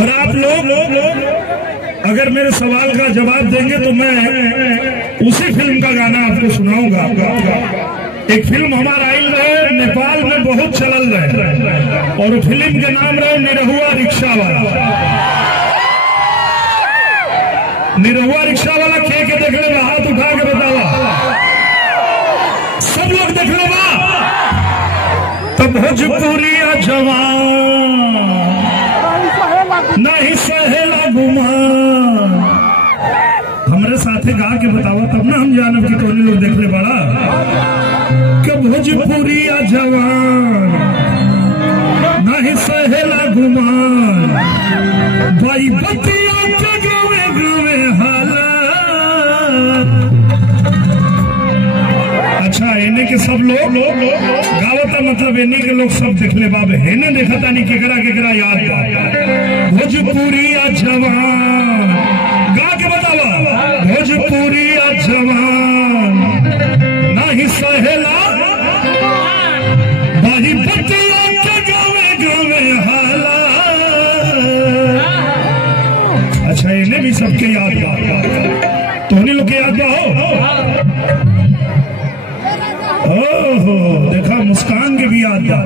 और आप लोग अगर मेरे सवाल का जवाब देंगे तो मैं उसी फिल्म का गाना आपको सुनाऊंगा। एक फिल्म हमारा आयल रहे, नेपाल में बहुत चलल रहे, और फिल्म के नाम रहे निरहुआ रिक्शा वाला। निरहुआ रिक्शा वाला के देख ले, हाथ उठा के बतावा। सब लोग देख ले बा। तब भोजपुरिया जवान नहीं सहेला गुमान। हमारे साथे गा के बतावा, तब ना हम जानब कि कौन लोग देख ले बड़ा। कि भोजपुरिया जवान नहीं सहेला गुमान, भाई बतिया के गावे गावे हाला। अच्छा, एने के सब लोग गावता, मतलब एने के लोग सब देख ले बाबे। हेने देखा था नहीं केकरा याद बा। भोजपुरिया जवान गा के बतावा। भोजपुरिया जवान नहीं सहेला, भाई बतिया के गावे गावे हाला। अच्छा, इन्हें भी सबके याद बा, तो उन्हीं लोग के याद बा हो। ओहो, देखा मुस्कान के भी याद बा।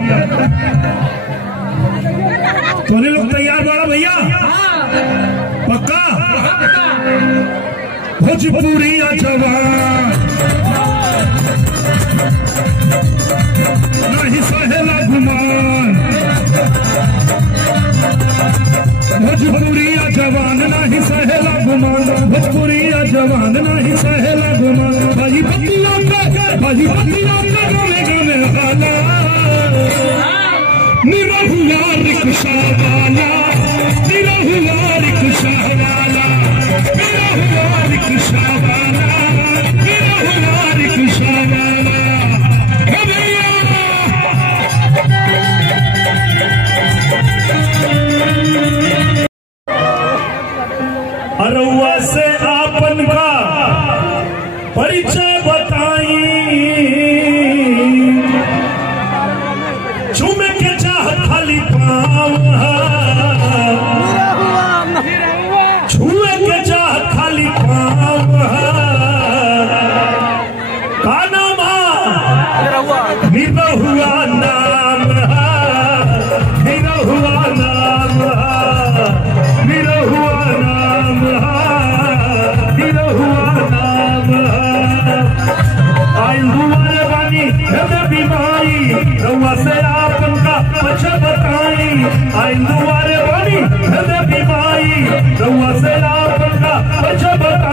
तो उन्हीं लोग तैयार बड़ा भैया, पक्का। भोजपुरिया जवान नहीं सहेला गुमान, भोजपुरिया जवान नहीं सहेला गुमान, भोजपुरिया जवान नहीं सहेला गुमान। भाई बतिया गावे गावे हाला। निरहुआ रिक्शा वाला, निरहुआ रिक्शा वाला, निरहुआ रिक्शा वाला, निरहुआ रिक्शा वाला। अरुआ से आपन का परिचय बताई, चूमे के चाह खाली पाँव, छुए के चाह खाली पाँव। का नाम निरहुआ नाम, निरहुआ नाम, निरहुआ नाम, निरहुआ नाम। आई हुआ बानी हृदय बीमारी, रउआ से आपन का पछ बताई। आई हुआ बानी हृदय बीमारी, रउआ से आपन का पछ बताई।